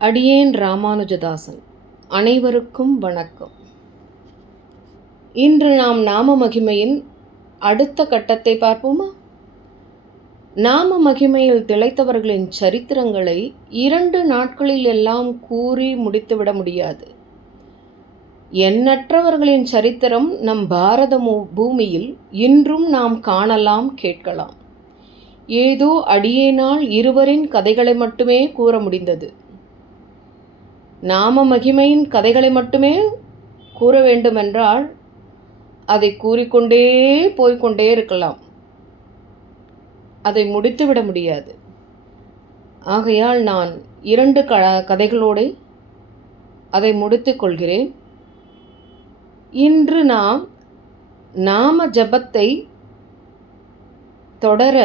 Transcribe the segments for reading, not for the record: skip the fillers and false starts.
அடியேன் ராமானுஜதாசன். அனைவருக்கும் வணக்கம். இன்று நாம் நாம மகிமையின் அடுத்த கட்டத்தை பார்ப்போமா? நாம மகிமையில் திளைத்தவர்களின் சரித்திரங்களை 2 நாட்களில் எல்லாம் கூறி முடித்துவிட முடியாது. எண்ணற்றவர்களின் சரித்திரம் நம் பாரத பூமியில் இன்றும் நாம் காணலாம், கேட்கலாம். ஏதோ அடியேனால் இருவரின் கதைகளை மட்டுமே கூற முடிந்தது. நாம மகிமையின் கதைகளை மட்டுமே கூற வேண்டுமென்றால் அதை கூறிக்கொண்டே போய்கொண்டே இருக்கலாம். அதை முடித்துவிட முடியாது. ஆகையால் நான் 2 கதைகளோடு அதை முடித்து கொள்கிறேன். இன்று நாம் நாம ஜபத்தை தொடர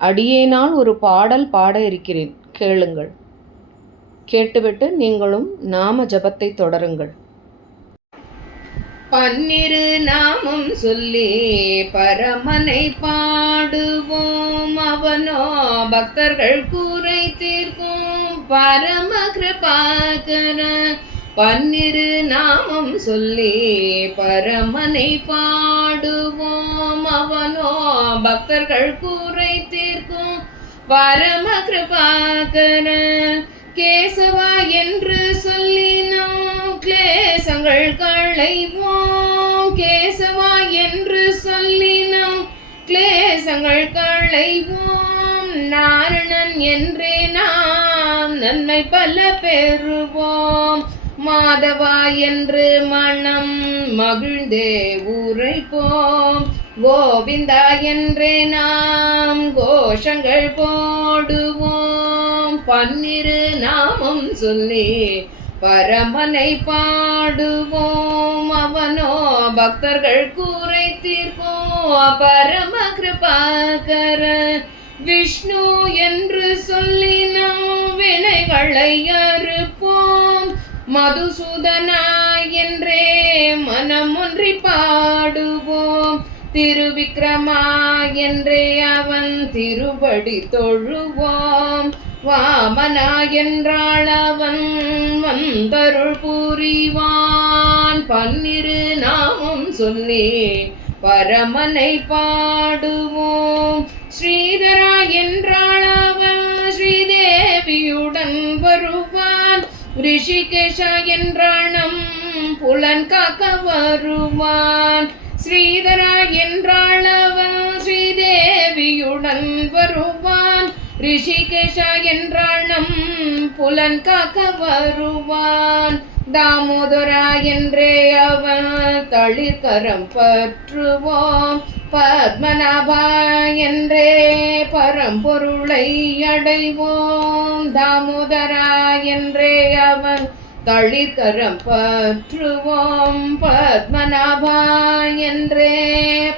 அடியேனால் ஒரு பாடல் பாட இருக்கிறேன். கேளுங்கள். கேட்டுவிட்டு நீங்களும் நாம ஜபத்தை தொடருங்கள். பன்னிரு நாமம் சொல்லி பரமனை பாடுவோம், அவனோ பக்தர்கள் கூரை தீர்க்கும் பரம கிருபாகர. பன்னிரு நாமம் சொல்லி பரமனை பாடுவோம், அவனோ பக்தர்கள் கூரை தீர்க்கும் பரம கிருபாகர. கேசவா என்று சொல்லி நாம் கிளேசங்கள் களைவோம், கேசவா என்று சொல்லி நாம் கிளேசங்கள் களைவோம். நாரணன் என்றே நாம் நன்மை பல பெறுவோம், மாதவா என்று மனம் மகிழ்ந்தே உரைப்போம். கோவிந்தா என்றே நாம் கோஷங்கள் போடுவோம், பன்னிரு நாமம் சொல்லி பரமனை பாடுவோம், அவனோ பக்தர்கள் கூரை தீர்க்கும் பரம கிருபாகர. விஷ்ணு என்று சொல்லி நாம் வினைகளை அறுப்போம், மதுசூதனா என்றே மனம் ஒன்றி பாடுவோம். திருவிக்ரமா என்றே அவன் திருபடி தொழுவோம், வாமனா என்றாள் அவன் வந்தருள் புரிவான். பன்னிரு நாமம் சொல்லி பரமனை பாடுவோம். ஸ்ரீதரா என்றாள் அவன் ஸ்ரீதேவியுடன் வருவான், ரிஷிகேஷா என்றாள் நம் புலன் காக்க வருவான். ஸ்ரீதரா என்றாள் அவன் ஸ்ரீதேவியுடன் வருவான், ரிஷிகேஷா என்றாள் நம் புலன் காக்க வருவான். தாமோதரா என்றே அவன் தளிர்கரம் பற்றுவோம், பத்மநாபா என்றே பரம்பொருளை அடைவோம். தாமோதரா என்றே அவன் தளிர்கரம் பற்றுவோம், பத்மநாபா என்றே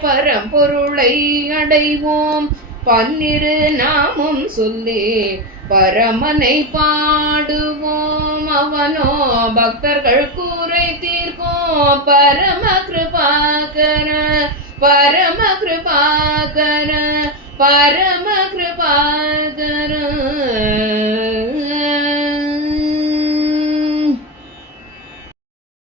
பரம்பொருளை அடைவோம். பன்னிரு நாமம் சொல்லி பரமனை பாடுவோம், அவனோ பக்தர்கள் கூரை தீர்க்கும் பரம கிருபாகர. பரம கிருபாகர, பரம கிருபாகர.